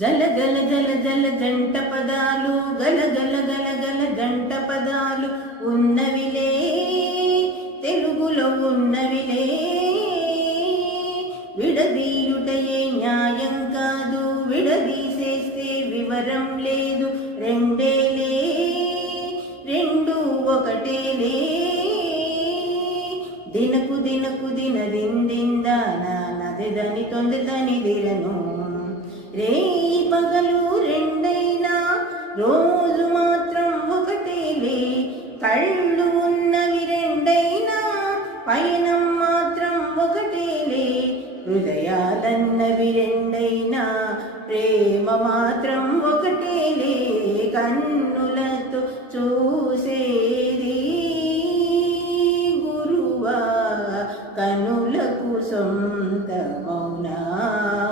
జల జల జల జల జంట పదాలు గల గల గల గల జంట పదాలు ఉన్నవిలే తెలుగులో ఉన్నవిలే. విడదీయుటయే న్యాయం కాదు, విడదీసేస్తే వివరం లేదు. రెండేలే రెండు ఒకటేలే. దినకు దినకు దినదిందానా నదిదని తొందదని దిలను. రేయి పగలు రెండైనా రోజు మాత్రం ఒకటేలే. కళ్ళు ఉన్నవి రెండైనా పయనం మాత్రం ఒకటేలే. హృదయాలన్నవి రెండైనా ప్రేమ మాత్రం ఒకటేలే. కన్నులతో చూసేది గురువా కనుల కుసం.